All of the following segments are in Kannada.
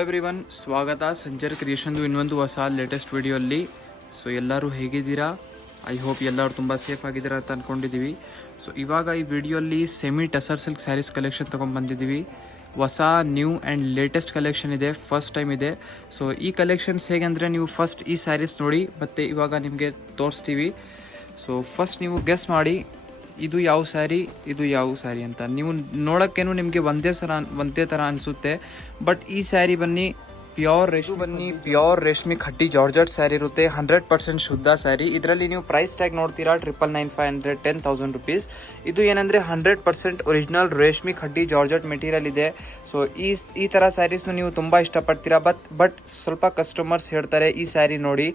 ಹಲೋ ಎವ್ರಿವನ್, ಸ್ವಾಗತ ಸಂಜರ್ ಕ್ರಿಯೇಷನ್ದು ಇನ್ನೊಂದು ಹೊಸ ಲೇಟೆಸ್ಟ್ ವಿಡಿಯೋಲ್ಲಿ. ಸೊ ಎಲ್ಲರೂ ಹೇಗಿದ್ದೀರಾ? ಐ ಹೋಪ್ ಎಲ್ಲರೂ ತುಂಬ ಸೇಫ್ ಆಗಿದ್ದೀರಾ ಅಂತ ಅಂದ್ಕೊಂಡಿದ್ದೀವಿ. ಸೊ ಇವಾಗ ಈ ವಿಡಿಯೋಲ್ಲಿ semi tussar silk saris collection ತೊಗೊಂಡ್ಬಂದಿದ್ದೀವಿ. ಹೊಸ ನ್ಯೂ ಆ್ಯಂಡ್ ಲೇಟೆಸ್ಟ್ ಕಲೆಕ್ಷನ್ ಇದೆ, ಫಸ್ಟ್ ಟೈಮ್ ಇದೆ. ಸೊ ಈ ಕಲೆಕ್ಷನ್ಸ್ ಹೇಗೆ ಅಂದರೆ, ನೀವು ಫಸ್ಟ್ ಈ ಸ್ಯಾರೀಸ್ ನೋಡಿ ಮತ್ತು ಇವಾಗ ನಿಮಗೆ ತೋರಿಸ್ತೀವಿ. ಸೊ ಫಸ್ಟ್ ನೀವು ಗೆಸ್ ಮಾಡಿ ಇದು ಯಾವ ಸ್ಯಾರಿ ಅಂತ. ನೀವು ನೋಡೋಕ್ಕೇನು ನಿಮಗೆ ಒಂದೇ ಥರ ಅನಿಸುತ್ತೆ, ಬಟ್ ಈ ಸ್ಯಾರಿ ಬನ್ನಿ ಪ್ಯೂರ್ ರೇಷ್ಮೆ ಖಟ್ಟಿ ಜಾರ್ಜೆಟ್ ಸ್ಯಾರಿ ಇರುತ್ತೆ. 100% ಶುದ್ಧ ಸ್ಯಾರಿ. ಇದರಲ್ಲಿ ನೀವು ಪ್ರೈಸ್ ಟ್ಯಾಗ್ ನೋಡ್ತೀರಾ 999, 10,000 ರುಪೀಸ್. ಇದು ಏನಂದರೆ 100% ಒರಿಜಿನಲ್ ರೇಷ್ಮೆ ಖಟ್ಟಿ ಜಾರ್ಜೆಟ್ ಮೆಟೀರಿಯಲ್ ಇದೆ. ಸೊ ಈ ಥರ ಸ್ಯಾರೀಸ್ನು ನೀವು ತುಂಬ ಇಷ್ಟಪಡ್ತೀರಾ. ಬಟ್ ಸ್ವಲ್ಪ ಕಸ್ಟಮರ್ಸ್ ಹೇಳ್ತಾರೆ ಈ ಸ್ಯಾರಿ ನೋಡಿ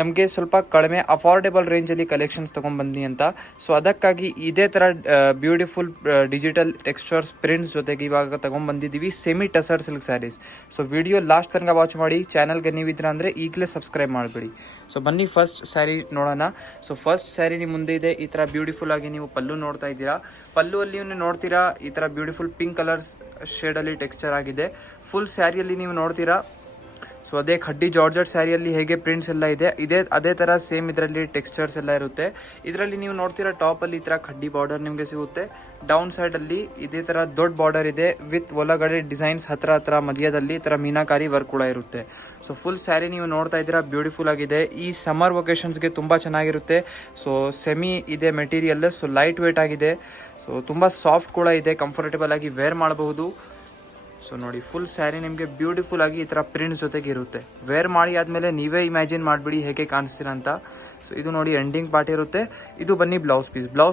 ನಮಗೆ ಸ್ವಲ್ಪ ಕಡಿಮೆ ಅಫೋರ್ಡೆಬಲ್ ರೇಂಜಲ್ಲಿ ಕಲೆಕ್ಷನ್ಸ್ ತೊಗೊಂಡ್ಬಂದಿ ಅಂತ. ಸೊ ಅದಕ್ಕಾಗಿ ಇದೇ ಥರ ಬ್ಯೂಟಿಫುಲ್ ಡಿಜಿಟಲ್ ಟೆಕ್ಸ್ಚರ್ಸ್ ಪ್ರಿಂಟ್ಸ್ ಜೊತೆಗೆ ಇವಾಗ ತೊಗೊಂಡ್ಬಂದಿದ್ದೀವಿ semi tussar silk saris. So video last ತನಕ ವಾಚ್ ಮಾಡಿ. ಚಾನಲ್ಗೆ ನೀವಿದ್ರ ಅಂದರೆ ಈಗಲೇ ಸಬ್ಸ್ಕ್ರೈಬ್ ಮಾಡಿಬಿಡಿ. ಸೊ ಬನ್ನಿ ಫಸ್ಟ್ ಸ್ಯಾರಿ ನೋಡೋಣ. ಸೊ ಫಸ್ಟ್ ಸ್ಯಾರಿ ನಿಮ್ಮ ಮುಂದೆ ಇದೆ. ಈ ಥರ ಬ್ಯೂಟಿಫುಲ್ ಆಗಿ ನೀವು ಪಲ್ಲು ನೋಡ್ತಾ ಇದ್ದೀರಾ. ಪಲ್ಲುವಲ್ಲಿ ನೀವು ನೋಡ್ತೀರಾ ಈ ಥರ ಬ್ಯೂಟಿಫುಲ್ ಪಿಂಕ್ ಕಲರ್ ಶೇಡಲ್ಲಿ ಟೆಕ್ಸ್ಚರ್ ಆಗಿದೆ. ಫುಲ್ ಸ್ಯಾರಿಯಲ್ಲಿ ನೀವು ನೋಡ್ತೀರಾ. ಸೊ ಅದೇ ಖಡ್ಡಿ ಜಾರ್ಜೆಟ್ ಸ್ಯಾರಿಯಲ್ಲಿ ಹೇಗೆ ಪ್ರಿಂಟ್ಸ್ ಎಲ್ಲ ಇದೆ ಅದೇ ಥರ ಸೇಮ್ ಇದರಲ್ಲಿ ಟೆಕ್ಸ್ಚರ್ಸ್ ಎಲ್ಲ ಇರುತ್ತೆ. ಇದರಲ್ಲಿ ನೀವು ನೋಡ್ತೀರಾ ಟಾಪಲ್ಲಿ ಈ ಥರ ಖಡ್ಡಿ ಬಾರ್ಡರ್ ನಿಮಗೆ ಸಿಗುತ್ತೆ. ಡೌನ್ ಸೈಡಲ್ಲಿ ಇದೇ ಥರ ದೊಡ್ಡ ಬಾರ್ಡರ್ ಇದೆ ವಿತ್ ಒಳಗಡೆ ಡಿಸೈನ್ಸ್ ಹತ್ರ ಮಧ್ಯದಲ್ಲಿ ಈ ಥರ ಮೀನಾಕಾರಿ ವರ್ಕ್ ಕೂಡ ಇರುತ್ತೆ. ಸೊ ಫುಲ್ ಸ್ಯಾರಿ ನೀವು ನೋಡ್ತಾ ಇದ್ದೀರಾ, ಬ್ಯೂಟಿಫುಲ್ ಆಗಿದೆ. ಈ ಸಮ್ಮರ್ ವೆಕೇಷನ್ಸ್ಗೆ ತುಂಬ ಚೆನ್ನಾಗಿರುತ್ತೆ. ಸೊ ಸೆಮಿ ಇದೆ ಮೆಟೀರಿಯಲ್. ಸೊ ಲೈಟ್ ವೇಟ್ ಆಗಿದೆ. ಸೊ ತುಂಬ ಸಾಫ್ಟ್ ಕೂಡ ಇದೆ, ಕಂಫರ್ಟೇಬಲ್ ಆಗಿ ವೇರ್ ಮಾಡಬಹುದು. ಸೊ ನೋಡಿ ಫುಲ್ ಸ್ಯಾರಿ ನಿಮಗೆ ಬ್ಯೂಟಿಫುಲ್ ಆಗಿ ಈ ಥರ ಪ್ರಿಂಟ್ಸ್ ಜೊತೆಗೆ ಇರುತ್ತೆ. ವೇರ್ ಮಾಡಿ ಆದಮೇಲೆ ನೀವೇ ಇಮ್ಯಾಜಿನ್ ಮಾಡಿಬಿಡಿ ಹೇಗೆ ಕಾಣಿಸ್ತೀರಾ ಅಂತ. ಸೊ ಇದು ನೋಡಿ ಎಂಡಿಂಗ್ ಪಾರ್ಟ್ ಇರುತ್ತೆ. ಇದು ಬನ್ನಿ ಬ್ಲೌಸ್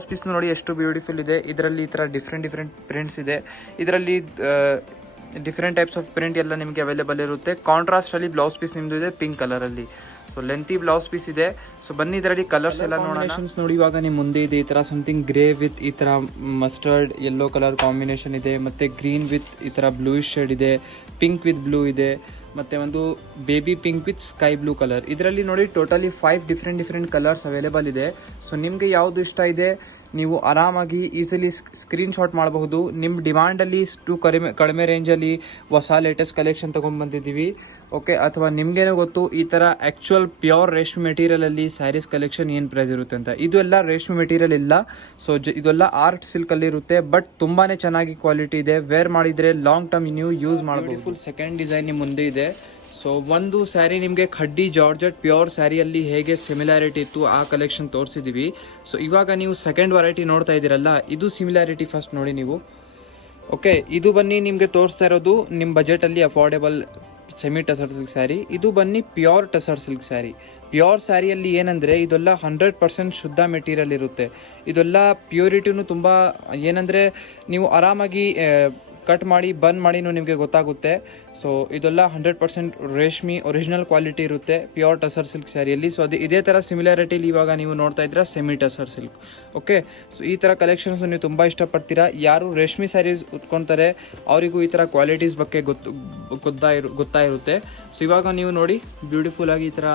ಪೀಸ್ ನೋಡಿ ಎಷ್ಟು ಬ್ಯೂಟಿಫುಲ್ ಇದೆ. ಇದರಲ್ಲಿ ಈ ಥರ ಡಿಫ್ರೆಂಟ್ ಪ್ರಿಂಟ್ಸ್ ಇದೆ. ಇದರಲ್ಲಿ ಡಿಫ್ರೆಂಟ್ ಟೈಪ್ಸ್ ಆಫ್ ಪ್ರಿಂಟ್ ಎಲ್ಲ ನಿಮಗೆ ಅವೈಲೇಬಲ್ ಇರುತ್ತೆ. ಕಾಂಟ್ರಾಸ್ಟಲ್ಲಿ ಬ್ಲೌಸ್ ಪೀಸ್ ನಿಮ್ಮದು ಇದೆ ಪಿಂಕ್ ಕಲರಲ್ಲಿ. ಸೊ ಲೆಂತಿ ಬ್ಲೌಸ್ ಪೀಸ್ ಇದೆ. ಸೊ ಬನ್ನಿ ಇದರಲ್ಲಿ ಕಲರ್ಸ್ ಎಲ್ಲ ನೋಡೋಣ. ನೋಡಿ ಇವಾಗ ನಿಮ್ಮ ಮುಂದೆ ಇದೆ ಈ ಥರ ಸಮಥಿಂಗ್ ಗ್ರೇ ವಿತ್ ಈ ಥರ ಮಸ್ಟರ್ಡ್ ಯೆಲ್ಲೋ ಕಲರ್ ಕಾಂಬಿನೇಷನ್ ಇದೆ. ಮತ್ತು ಗ್ರೀನ್ ವಿತ್ ಈ ಥರ ಬ್ಲೂಯಿಶ್ ಶೇಡ್ ಇದೆ. ಪಿಂಕ್ ವಿತ್ ಬ್ಲೂ ಇದೆ. ಮತ್ತು ಒಂದು baby pink with sky blue colour. ಇದರಲ್ಲಿ ನೋಡಿ ಟೋಟಲಿ 5 ಡಿಫ್ರೆಂಟ್ ಕಲರ್ಸ್ ಅವೈಲೇಬಲ್ ಇದೆ. ಸೊ ನಿಮಗೆ ಯಾವುದು ಇಷ್ಟ ಇದೆ ನೀವು ಆರಾಮಾಗಿ ಈಸಿಲಿ ಸ್ಕ್ರೀನ್ ಶಾಟ್ ಮಾಡಬಹುದು. ನಿಮ್ಮ ಡಿಮಾಂಡಲ್ಲಿ ಕಡಿಮೆ ರೇಂಜಲ್ಲಿ ಹೊಸ ಲೇಟೆಸ್ಟ್ ಕಲೆಕ್ಷನ್ ತೊಗೊಂಡ್ಬಂದಿದ್ದೀವಿ. ಓಕೆ, ಅಥವಾ ನಿಮಗೇನೋ ಗೊತ್ತು ಈ ಥರ ಆ್ಯಕ್ಚುಯಲ್ ಪ್ಯೂರ್ ರೇಷ್ಮೆ ಮೆಟೀರಿಯಲಲ್ಲಿ ಸ್ಯಾರೀಸ್ ಕಲೆಕ್ಷನ್ ಏನು ಪ್ರೈಸ್ ಇರುತ್ತೆ ಅಂತ. ಇದು ಎಲ್ಲ ರೇಷ್ಮೆ ಮೆಟೀರಿಯಲ್ ಇಲ್ಲ. ಸೊ ಇದೆಲ್ಲ ಆರ್ಟ್ ಸಿಲ್ಕಲ್ಲಿ ಇರುತ್ತೆ. ಬಟ್ ತುಂಬಾ ಚೆನ್ನಾಗಿ ಕ್ವಾಲಿಟಿ ಇದೆ. ವೇರ್ ಮಾಡಿದರೆ ಲಾಂಗ್ ಟರ್ಮ್ ನೀವು ಯೂಸ್ ಮಾಡಬಹುದು. ಫುಲ್ ಸೆಕೆಂಡ್ ಡಿಸೈನ್ ನಿಮ್ಮ ಮುಂದೆ ಇದೆ. ಸೊ ಒಂದು ಸ್ಯಾರಿ ನಿಮಗೆ ಖಡ್ಡಿ ಜಾರ್ಜೆಟ್ ಪ್ಯೂರ್ ಸ್ಯಾರಿಯಲ್ಲಿ ಹೇಗೆ ಸಿಮಿಲಾರಿಟಿ ಇತ್ತು ಆ ಕಲೆಕ್ಷನ್ ತೋರಿಸಿದ್ದೀವಿ. ಸೊ ಇವಾಗ ನೀವು ಸೆಕೆಂಡ್ ವೆರೈಟಿ ನೋಡ್ತಾ ಇದ್ದೀರಲ್ಲ, ಇದು ಸಿಮಿಲಾರಿಟಿ ಫಸ್ಟ್ ನೋಡಿ ನೀವು. ಓಕೆ, ಇದು ಬನ್ನಿ ನಿಮಗೆ ತೋರಿಸ್ತಾ ಇರೋದು ನಿಮ್ಮ ಬಜೆಟಲ್ಲಿ affordable semi tussar silk sari. ಇದು ಬನ್ನಿ pure tussar silk sari. Pure ಸ್ಯಾರಿಯಲ್ಲಿ ಏನಂದರೆ ಇದೆಲ್ಲ 100% ಶುದ್ಧ ಮೆಟೀರಿಯಲ್ ಇರುತ್ತೆ. ಇದೆಲ್ಲ ಪ್ಯೂರಿಟಿನೂ ತುಂಬ ಏನಂದರೆ ನೀವು ಆರಾಮಾಗಿ ಕಟ್ ಮಾಡಿ ಬಂದ್ ಮಾಡಿನೂ ನಿಮಗೆ ಗೊತ್ತಾಗುತ್ತೆ. ಸೊ ಇದೆಲ್ಲ 100% ರೇಷ್ಮೆ ಒರಿಜಿನಲ್ ಕ್ವಾಲಿಟಿ ಇರುತ್ತೆ ಪ್ಯೂರ್ ಟಸರ್ ಸಿಲ್ಕ್ ಸ್ಯಾರಿಯಲ್ಲಿ. ಸೊ ಇದೇ ಥರ ಸಿಮಿಲಾರಿಟಿಲಿ ಇವಾಗ ನೀವು ನೋಡ್ತಾ ಇದ್ದೀರಾ semi tussar silk. Okay, so ಈ ಥರ ಕಲೆಕ್ಷನ್ಸ್ ನೀವು ತುಂಬ ಇಷ್ಟಪಡ್ತೀರಾ. ಯಾರು ರೇಷ್ಮೆ ಸ್ಯಾರೀಸ್ ಉಟ್ಕೊತಾರೆ ಅವರಿಗೂ ಈ ಥರ ಕ್ವಾಲಿಟೀಸ್ ಬಗ್ಗೆ ಗೊತ್ತಾಯಿರುತ್ತೆ. ಸೊ ಇವಾಗ ನೀವು ನೋಡಿ ಬ್ಯೂಟಿಫುಲ್ ಆಗಿ ಈ ಥರ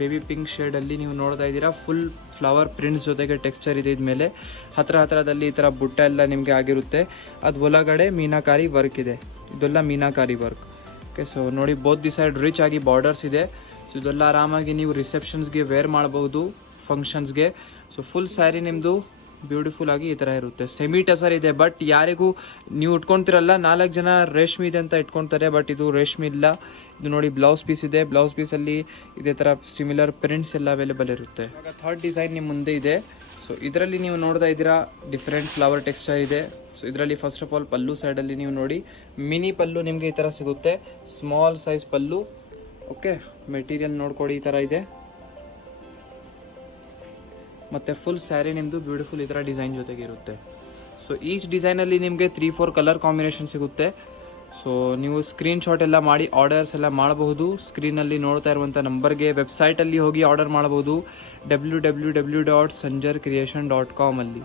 ಬೇಬಿ ಪಿಂಕ್ ಶೇಡಲ್ಲಿ ನೀವು ನೋಡ್ತಾ ಇದ್ದೀರಾ. ಫುಲ್ ಫ್ಲವರ್ ಪ್ರಿಂಟ್ಸ್ ಜೊತೆಗೆ ಟೆಕ್ಸ್ಚರ್ ಇದೆ. ಇದ್ಮೇಲೆ ಹತ್ರದಲ್ಲಿ ಈ ಥರ ಬುಟ್ಟ ಎಲ್ಲ ನಿಮಗೆ ಆಗಿರುತ್ತೆ. ಅದು ಒಳಗಡೆ ಮೀನಾಕಾರಿ ವರ್ಕ್ ಇದೆ. ಇದೆಲ್ಲ ಮೀನಾಕಾರಿ ವರ್ಕ್. ಓಕೆ, ಸೊ ನೋಡಿ ಬೋತ್ ದಿ ಸೈಡ್ ರಿಚ್ ಆಗಿ ಬಾರ್ಡರ್ಸ್ ಇದೆ. ಸೊ ಇದೆಲ್ಲ ಆರಾಮಾಗಿ ನೀವು ರಿಸೆಪ್ಷನ್ಸ್ಗೆ ವೇರ್ ಮಾಡಬಹುದು, ಫಂಕ್ಷನ್ಸ್ಗೆ. ಸೊ ಫುಲ್ ಸ್ಯಾರಿ ನಿಮ್ಮದು ಬ್ಯೂಟಿಫುಲ್ ಆಗಿ ಈ ಥರ ಇರುತ್ತೆ. ಸೆಮಿ ಟಸರ್ ಇದೆ. ಬಟ್ ಯಾರಿಗೂ ನೀವು ಇಟ್ಕೊತಿರಲ್ಲ 4 ಜನ ರೇಷ್ಮೆ ಇದೆ ಅಂತ ಇಟ್ಕೊತಾರೆ, ಬಟ್ ಇದು ರೇಷ್ಮೆ ಇಲ್ಲ. ಇದು ನೋಡಿ ಬ್ಲೌಸ್ ಪೀಸ್ ಇದೆ. ಬ್ಲೌಸ್ ಪೀಸಲ್ಲಿ ಇದೇ ಥರ ಸಿಮಿಲರ್ ಪ್ರಿಂಟ್ಸ್ ಎಲ್ಲ ಅವೈಲೇಬಲ್ ಇರುತ್ತೆ. ಇವಾಗ ಥರ್ಡ್ ಡಿಸೈನ್ ನಿಮ್ಮ ಮುಂದೆ ಇದೆ. ಸೊ ಇದರಲ್ಲಿ ನೀವು ನೋಡ್ತಾ ಇದ್ದೀರಾ ಡಿಫ್ರೆಂಟ್ ಫ್ಲವರ್ ಟೆಕ್ಸ್ಚರ್ ಇದೆ. ಸೊ ಇದರಲ್ಲಿ ಫಸ್ಟ್ ಆಫ್ ಆಲ್ ಪಲ್ಲು ಸೈಡಲ್ಲಿ ನೀವು ನೋಡಿ ಮಿನಿ ಪಲ್ಲು ನಿಮಗೆ ಈ ಥರ ಸಿಗುತ್ತೆ. ಸ್ಮಾಲ್ ಸೈಜ್ ಪಲ್ಲು. ಓಕೆ, ಮೆಟೀರಿಯಲ್ ನೋಡ್ಕೊಡಿ ಈ ಥರ ಇದೆ. ಮತ್ತು ಫುಲ್ ಸ್ಯಾರಿ ನಿಮ್ಮದು ಬ್ಯೂಟಿಫುಲ್ ಈ ಥರ ಡಿಸೈನ್ ಜೊತೆಗೆ ಇರುತ್ತೆ. ಸೊ ಈಚ್ ಡಿಸೈನಲ್ಲಿ ನಿಮಗೆ 3-4 ಕಲರ್ ಕಾಂಬಿನೇಷನ್ ಸಿಗುತ್ತೆ. ಸೊ ನೀವು ಸ್ಕ್ರೀನ್ ಶಾಟ್ ಎಲ್ಲ ಮಾಡಿ ಆರ್ಡರ್ಸ್ ಎಲ್ಲ ಮಾಡಬಹುದು. ಸ್ಕ್ರೀನಲ್ಲಿ ನೋಡ್ತಾ ಇರುವಂಥ ನಂಬರ್ಗೆ ವೆಬ್ಸೈಟಲ್ಲಿ ಹೋಗಿ ಆರ್ಡರ್ ಮಾಡಬಹುದು, www.sanjarcreation.com ಅಲ್ಲಿ.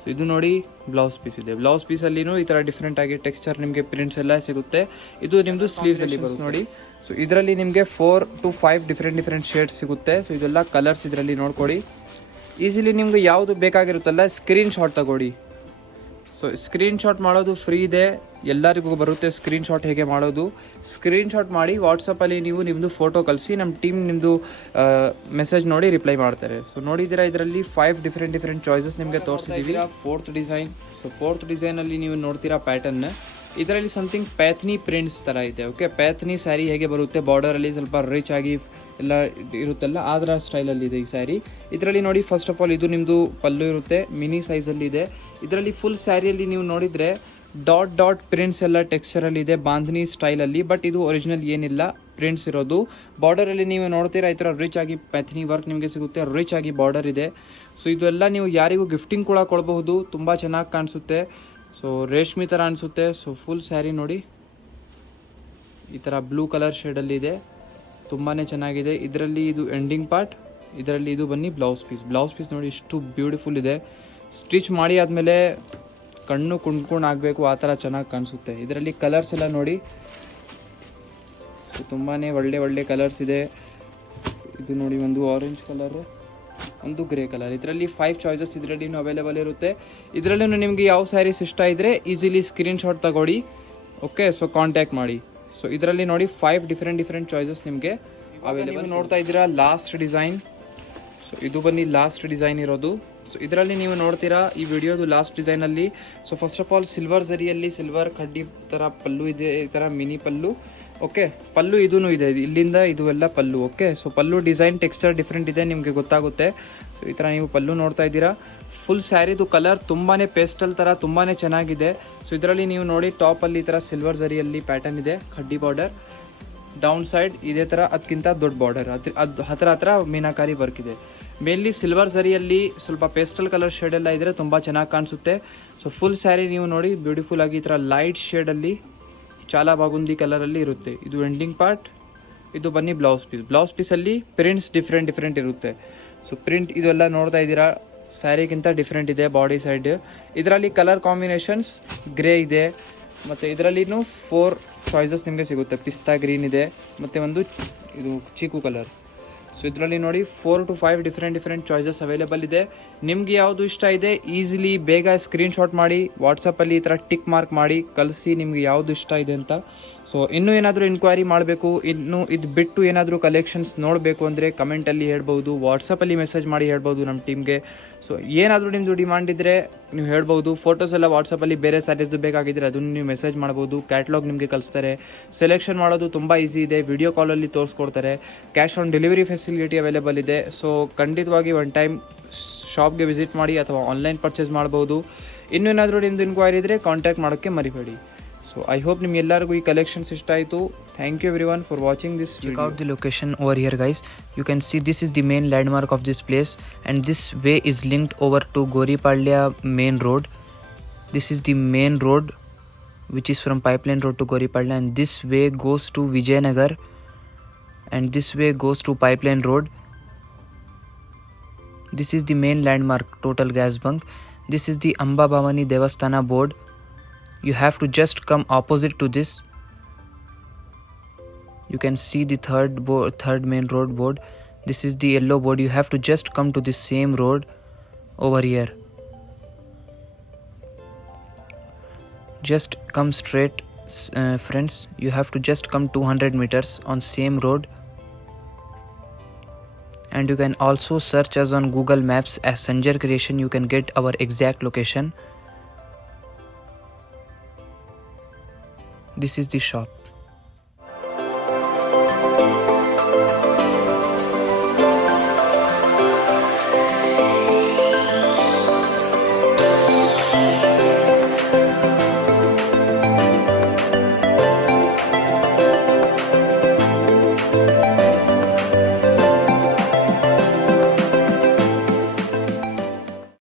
ಸೊ ಇದು ನೋಡಿ ಬ್ಲೌಸ್ ಪೀಸ್ ಇದೆ. ಬ್ಲೌಸ್ ಪೀಸಲ್ಲಿನೂ ಈ ಥರ ಡಿಫ್ರೆಂಟ್ ಆಗಿ ಟೆಕ್ಸ್ಚರ್ ನಿಮಗೆ ಪ್ರಿಂಟ್ಸ್ ಎಲ್ಲ ಸಿಗುತ್ತೆ. ಇದು ನಿಮ್ಮದು ಸ್ಲೀವ್ಸಲ್ಲಿ ಬರುತ್ತೆ ನೋಡಿ. ಸೊ ಇದರಲ್ಲಿ ನಿಮಗೆ 4 to 5 ಡಿಫ್ರೆಂಟ್ ಶೇಡ್ಸ್ ಸಿಗುತ್ತೆ. ಸೊ ಇದೆಲ್ಲ ಕಲರ್ಸ್ ಇದರಲ್ಲಿ ನೋಡ್ಕೊಡಿ. ಈಸಿಲಿ ನಿಮ್ಗೆ ಯಾವುದು ಬೇಕಾಗಿರುತ್ತಲ್ಲ ಸ್ಕ್ರೀನ್ ಶಾಟ್ ತಗೊಳ್ಳಿ. ಸೊ ಸ್ಕ್ರೀನ್ಶಾಟ್ ಮಾಡೋದು ಫ್ರೀ ಇದೆ, ಎಲ್ಲರಿಗೂ ಬರುತ್ತೆ ಸ್ಕ್ರೀನ್ಶಾಟ್ ಹೇಗೆ ಮಾಡೋದು. ಸ್ಕ್ರೀನ್ಶಾಟ್ ಮಾಡಿ ವಾಟ್ಸಪ್ಪಲ್ಲಿ ನೀವು ನಿಮ್ಮದು ಫೋಟೋ ಕಳಿಸಿ, ನಮ್ಮ ಟೀಮ್ ನಿಮ್ಮದು ಮೆಸೇಜ್ ನೋಡಿ ರಿಪ್ಲೈ ಮಾಡ್ತಾರೆ. ಸೊ ನೋಡಿದ್ದೀರಾ ಇದರಲ್ಲಿ 5 ಡಿಫ್ರೆಂಟ್ ಚಾಯ್ಸಸ್ ನಿಮಗೆ ತೋರಿಸಿದ್ದೀವಿ. 4th design. ಸೊ 4th ಡಿಸೈನಲ್ಲಿ ನೀವು ನೋಡ್ತೀರಾ ಪ್ಯಾಟರ್ನ್, ಇದರಲ್ಲಿ ಸಮಥಿಂಗ್ ಪ್ಯಾಥ್ನಿ ಪ್ರಿಂಟ್ಸ್ ಥರ ಇದೆ. ಓಕೆ, ಪ್ಯಾಥ್ನಿ ಸ್ಯಾರಿ ಹೇಗೆ ಬರುತ್ತೆ, ಬಾರ್ಡರಲ್ಲಿ ಸ್ವಲ್ಪ ರಿಚ್ ಆಗಿ ಎಲ್ಲ ಇರುತ್ತಲ್ಲ ಅದರ ಸ್ಟೈಲಲ್ಲಿ ಇದೆ ಈ ಸ್ಯಾರಿ. ಇದರಲ್ಲಿ ನೋಡಿ ಫಸ್ಟ್ ಆಫ್ ಆಲ್ ಇದು ನಿಮ್ಮದು ಪಲ್ಲು ಇರುತ್ತೆ, ಮಿನಿ ಸೈಜಲ್ಲಿ ಇದೆ. ಇದರಲ್ಲಿ ಫುಲ್ ಸ್ಯಾರಿಯಲ್ಲಿ ನೀವು ನೋಡಿದರೆ ಡಾಟ್ ಪ್ರಿಂಟ್ಸ್ ಎಲ್ಲ ಟೆಕ್ಸ್ಚರಲ್ಲಿ ಇದೆ, ಬಾಂಧನಿ ಸ್ಟೈಲಲ್ಲಿ. ಬಟ್ ಇದು ಒರಿಜಿನಲ್ ಏನಿಲ್ಲ, ಪ್ರಿಂಟ್ಸ್ ಇರೋದು. ಬಾರ್ಡರಲ್ಲಿ ನೀವು ನೋಡ್ತೀರಾ ಈ ಥರ ರಿಚ್ ಆಗಿ ಪ್ಯಾಥ್ನಿ ವರ್ಕ್ ನಿಮಗೆ ಸಿಗುತ್ತೆ, ರಿಚ್ ಆಗಿ ಬಾರ್ಡರ್ ಇದೆ. ಸೊ ಇದೆಲ್ಲ ನೀವು ಯಾರಿಗೂ ಗಿಫ್ಟಿಂಗ್ ಕೂಡ ಕೊಡಬಹುದು, ತುಂಬ ಚೆನ್ನಾಗಿ ಕಾಣಿಸುತ್ತೆ. ಸೊ ರೇಷ್ಮೆ ಥರ ಅನಿಸುತ್ತೆ. ಸೊ ಫುಲ್ ಸ್ಯಾರಿ ನೋಡಿ ಈ ಥರ ಬ್ಲೂ ಕಲರ್ ಶೇಡಲ್ಲಿ ಇದೆ, ತುಂಬಾ ಚೆನ್ನಾಗಿದೆ. ಇದರಲ್ಲಿ ಇದು ಎಂಡಿಂಗ್ ಪಾರ್ಟ್, ಇದರಲ್ಲಿ ಇದು ಬನ್ನಿ ಬ್ಲೌಸ್ ಪೀಸ್ ನೋಡಿ ಎಷ್ಟು ಬ್ಯೂಟಿಫುಲ್ ಇದೆ. ಸ್ಟಿಚ್ ಮಾಡಿ ಆದಮೇಲೆ ಕಣ್ಣು ಕುಣ್ಕೊಂಡು ಆಗಬೇಕು, ಆ ಥರ ಚೆನ್ನಾಗಿ ಕಾಣಿಸುತ್ತೆ. ಇದರಲ್ಲಿ ಕಲರ್ಸ್ ಎಲ್ಲ ನೋಡಿ, ಸೊ ತುಂಬಾ ಒಳ್ಳೆ ಕಲರ್ಸ್ ಇದೆ. ಇದು ನೋಡಿ ಒಂದು ಆರೆಂಜ್ ಕಲರ್, ಒಂದು ಗ್ರೇ ಕಲರ್. ಇದರಲ್ಲಿ 5 ಚಾಯ್ಸಸ್ ಇದರಲ್ಲಿ ಅವೈಲೇಬಲ್ ಇರುತ್ತೆ. ಇದರಲ್ಲೂ ನಿಮಗೆ ಯಾವ ಸ್ಯಾರೀಸ್ ಇಷ್ಟ ಇದ್ದರೆ ಈಸಿಲಿ ಸ್ಕ್ರೀನ್ಶಾಟ್ ತಗೊಳ್ಳಿ. ಓಕೆ, ಸೊ ಕಾಂಟ್ಯಾಕ್ಟ್ ಮಾಡಿ. ಸೊ ಇದರಲ್ಲಿ ನೋಡಿ 5 ಡಿಫ್ರೆಂಟ್ ಚಾಯ್ಸಸ್ ನಿಮಗೆ ಅವೈಲೇಬಲ್. ನೋಡ್ತಾ ಇದ್ದೀರಾ ಲಾಸ್ಟ್ ಡಿಸೈನ್. ಸೊ ಇದು ಬನ್ನಿ ಲಾಸ್ಟ್ ಡಿಸೈನ್ ಇರೋದು. ಸೊ ಇದರಲ್ಲಿ ನೀವು ನೋಡ್ತೀರಾ ಈ ವಿಡಿಯೋದು ಲಾಸ್ಟ್ ಡಿಸೈನಲ್ಲಿ. So first of all silver ಝರಿಯಲ್ಲಿ ಸಿಲ್ವರ್ ಕಡ್ಡಿ ಥರ ಪಲ್ಲು ಇದೆ, ಈ ಥರ ಮಿನಿ ಪಲ್ಲು. ಓಕೆ, ಪಲ್ಲು ಇದೂ ಇದೆ, ಇಲ್ಲಿಂದ ಇದು ಎಲ್ಲ ಪಲ್ಲು. ಓಕೆ, ಸೊ ಪಲ್ಲು ಡಿಸೈನ್ ಟೆಕ್ಸ್ಚರ್ ಡಿಫ್ರೆಂಟ್ ಇದೆ, ನಿಮಗೆ ಗೊತ್ತಾಗುತ್ತೆ. ಸೊ ಈ ಥರ ನೀವು ಪಲ್ಲು ನೋಡ್ತಾ ಇದ್ದೀರಾ. ಫುಲ್ ಸ್ಯಾರಿದು ಕಲರ್ ತುಂಬಾ ಪೇಸ್ಟಲ್ ಥರ ತುಂಬಾ ಚೆನ್ನಾಗಿದೆ. ಸೊ ಇದರಲ್ಲಿ ನೀವು ನೋಡಿ ಟಾಪಲ್ಲಿ ಈ ಥರ ಸಿಲ್ವರ್ ಝರಿಯಲ್ಲಿ ಪ್ಯಾಟರ್ನ್ ಇದೆ, ಕಡ್ಡಿ ಬಾರ್ಡರ್. ಡೌನ್ ಸೈಡ್ ಇದೇ ಥರ ಅದಕ್ಕಿಂತ ದೊಡ್ಡ ಬಾರ್ಡರ್, ಅದು ಹತ್ರ ಮೀನಾಕಾರಿ ವರ್ಕ್ ಇದೆ. ಮೇನ್ಲಿ ಸಿಲ್ವರ್ ಝರಿಯಲ್ಲಿ ಸ್ವಲ್ಪ ಪೇಸ್ಟಲ್ ಕಲರ್ ಶೇಡೆಲ್ಲ ಇದ್ದರೆ ತುಂಬ ಚೆನ್ನಾಗಿ ಕಾಣಿಸುತ್ತೆ. ಸೊ ಫುಲ್ ಸ್ಯಾರಿ ನೀವು ನೋಡಿ ಬ್ಯೂಟಿಫುಲ್ ಆಗಿ ಈ ಥರ ಲೈಟ್ ಶೇಡಲ್ಲಿ ಚಾಲಾ ಬಾಗುಂದಿ ಕಲರಲ್ಲಿ ಇರುತ್ತೆ. ಇದು ಎಂಡಿಂಗ್ ಪಾರ್ಟ್, ಇದು ಬನ್ನಿ ಬ್ಲೌಸ್ ಪೀಸಲ್ಲಿ ಪ್ರಿಂಟ್ಸ್ ಡಿಫ್ರೆಂಟ್ ಇರುತ್ತೆ. ಸೊ ಪ್ರಿಂಟ್ ಇದೆಲ್ಲ ನೋಡ್ತಾ ಇದ್ದೀರಾ ಸ್ಯಾರಿಗಿಂತ ಡಿಫ್ರೆಂಟ್ ಇದೆ ಬಾಡಿ ಸೈಡ್. ಇದರಲ್ಲಿ ಕಲರ್ ಕಾಂಬಿನೇಷನ್ಸ್ ಗ್ರೇ ಇದೆ, ಮತ್ತು ಇದರಲ್ಲಿನೂ 4 ಚಾಯ್ಸಸ್ ನಿಮಗೆ ಸಿಗುತ್ತೆ. ಪಿಸ್ತಾ ಗ್ರೀನ್ ಇದೆ, ಮತ್ತು ಒಂದು ಇದು ಚೀಕು ಕಲರ್. ಸೊ ಇದರಲ್ಲಿ ನೋಡಿ 4 to 5 ಡಿಫ್ರೆಂಟ್ ಚಾಯ್ಸಸ್ ಅವೈಲೇಬಲ್ ಇದೆ. ನಿಮ್ಗೆ ಯಾವುದು ಇಷ್ಟ ಇದೆ ಈಸಿಲಿ ಬೇಗ ಸ್ಕ್ರೀನ್ಶಾಟ್ ಮಾಡಿ ವಾಟ್ಸಪ್ಪಲ್ಲಿ ಈ ಥರ ಟಿಕ್ ಮಾರ್ಕ್ ಮಾಡಿ ಕಳಿಸಿ ನಿಮ್ಗೆ ಯಾವುದು ಇಷ್ಟ ಇದೆ ಅಂತ. ಸೊ ಇನ್ನೂ ಏನಾದರೂ ಇನ್ಕ್ವೈರಿ ಮಾಡಬೇಕು, ಇನ್ನು ಇದು ಬಿಟ್ಟು ಏನಾದರೂ ಕಲೆಕ್ಷನ್ಸ್ ನೋಡಬೇಕು ಅಂದರೆ ಕಮೆಂಟಲ್ಲಿ ಹೇಳ್ಬೋದು, ವಾಟ್ಸಪ್ಪಲ್ಲಿ ಮೆಸೇಜ್ ಮಾಡಿ ಹೇಳ್ಬೋದು ನಮ್ಮ ಟೀಮ್ಗೆ. ಸೊ ಏನಾದರೂ ನಿಮ್ಮದು ಡಿಮಾಂಡ್ ಇದ್ದರೆ ನೀವು ಹೇಳ್ಬೋದು. ಫೋಟೋಸ್ ಎಲ್ಲ ವಾಟ್ಸಪ್ಪಲ್ಲಿ ಬೇರೆ ಸ್ಯಾರೀಸ್ದು ಬೇಕಾಗಿದ್ದರೆ ಅದನ್ನು ನೀವು ಮೆಸೇಜ್ ಮಾಡ್ಬೋದು. ಕ್ಯಾಟ್ಲಾಗ್ ನಿಮಗೆ ಕಳಿಸ್ತಾರೆ. ಸೆಲೆಕ್ಷನ್ ಮಾಡೋದು ತುಂಬ ಈಸಿ ಇದೆ, ವಿಡಿಯೋ ಕಾಲಲ್ಲಿ ತೋರಿಸ್ಕೊಡ್ತಾರೆ. Cash on delivery facility available ಇದೆ. ಸೊ ಖಂಡಿತವಾಗಿ ಒನ್ ಟೈಮ್ ಶಾಪ್ಗೆ ವಿಸಿಟ್ ಮಾಡಿ ಅಥವಾ ಆನ್ಲೈನ್ ಪರ್ಚೇಸ್ ಮಾಡ್ಬೋದು. ಇನ್ನೂ ಏನಾದರೂ ನಿಮ್ಮದು ಇನ್ಕ್ವೈರಿ ಇದ್ದರೆ ಕಾಂಟ್ಯಾಕ್ಟ್ ಮಾಡೋಕ್ಕೆ ಮರಿಬೇಡಿ. ಸೊ ಐ ಹೋಪ್ ನಿಮ್ಗೆಲ್ಲರಿಗೂ ಈ ಕಲೆಕ್ಷನ್ಸ್ ಇಷ್ಟ ಆಯಿತು. Thank you everyone for watching this. Check out the location over here, guys. You can see this is the main landmark of this place, and this way is linked over to Goripalya main road. This is the main road which is from Pipeline Road to Goripalya, and this way goes to Vijayanagar, and this way goes to Pipeline Road. This is the main landmark, total gas bunk. This is the Amba Bhavani Devasthana board. You have to just come opposite to this. You can see the third main road board. This is the yellow board. You have to just come to the same road over here. Just come straight, friends. You have to just come 200 meters on same road. And you can also search us on Google Maps as Sanjar Creation. You can get our exact location. This is the shop.